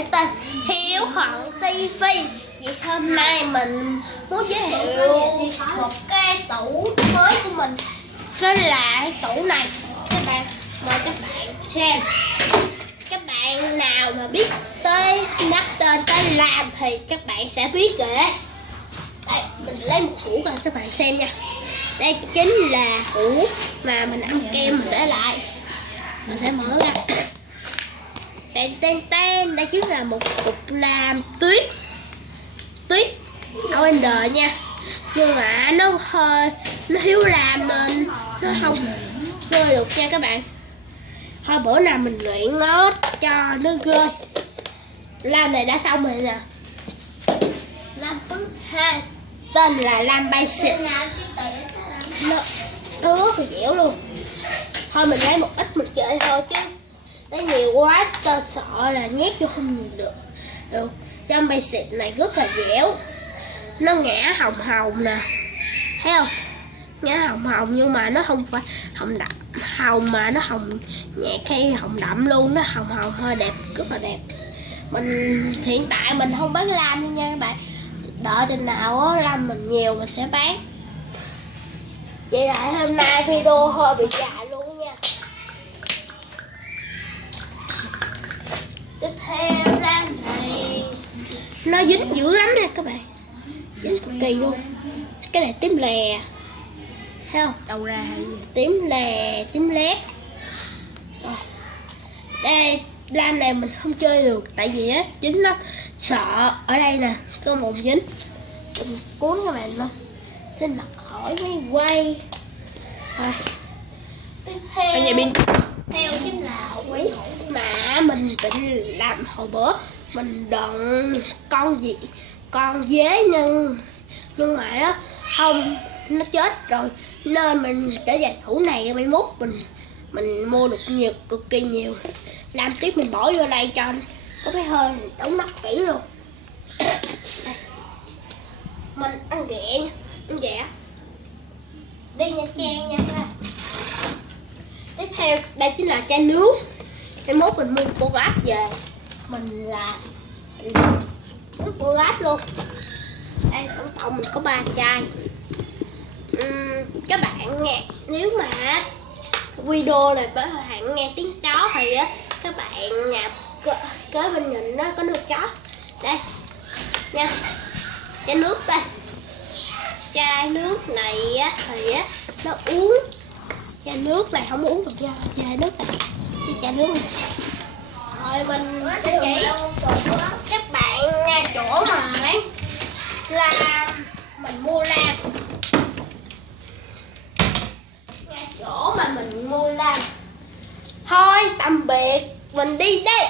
để tên Hiếu Hận TV. Vì hôm nay mình muốn giới thiệu một cái tủ mới của mình. Cái là cái tủ này. Các bạn mời các bạn xem. Các bạn nào mà biết tới nhắc tên tới làm thì các bạn sẽ biết rồi đấy. Đây, mình lấy một hũ cho các bạn xem nha. Đây chính là hũ mà mình ăn kem mình để lại. Mình sẽ mở ra. Tên đây chính là một cục làm tuyết OND nha, nhưng mà nó thiếu làm nên nó không rơi được nha các bạn. Thôi bữa nào mình luyện nó cho nó rơi. Lam này đã xong rồi nè. Lam thứ hai tên là Lam Basic. Nó rất là dẻo luôn. Thôi mình lấy một ít mình chơi thôi chứ lấy nhiều quá tên sợ là nhét vô không nhìn được. Lam Basic này rất là dẻo. Nó ngã hồng nè, thấy không? Ngã hồng nhưng mà nó không phải hồng đậm, hồng mà nó hồng nhạt hay hồng đậm luôn, nó hồng hơi đẹp, rất là đẹp. Mình hiện tại mình không bán lam nha các bạn, đợi chừng nào á lam mình nhiều mình sẽ bán. Vậy lại hôm nay video hơi bị dài luôn nha. Tiếp theo lam này nó dính dữ lắm nha các bạn, dính cực kỳ luôn. Cái này tím lè, thấy không? Đầu ra tím lè, tím lét. Đây lam này mình không chơi được tại vì á dính nó sợ. Ở đây nè có một dính, mình cuốn các bạn lên xin lọc hỏi mới quay. Tiếp theo chính là quý mà mình định làm hồi bữa mình đòn con dế nhưng mà đó không, nó chết rồi nên mình để dành hũ này 21 mình mua được nhiều, cực kỳ nhiều. Làm tiếp mình bỏ vô đây cho có cái hơi đóng nắp kỹ luôn. Mình ăn ghẹ đi Nha Trang nha. Tiếp theo đây chính là chai nước. Cái mốt mình mua Polar về mình là nước Polar luôn. Đây tổng cộng mình có 3 chai. Các bạn nghe, nếu mà video này tới thời hạn nghe tiếng chó thì á các bạn nhà kế bên nhìn nó có nuôi chó. Đây nha, chai nước đây. Chai nước này á thì á nó uống, chai nước này không uống được nha, chai nước này cái chai nước này. Rồi mình sẽ chỉ các bạn ra chỗ mà bán lam, mình mua lam chỗ mà mình mua lam. Thôi tạm biệt, mình đi đây.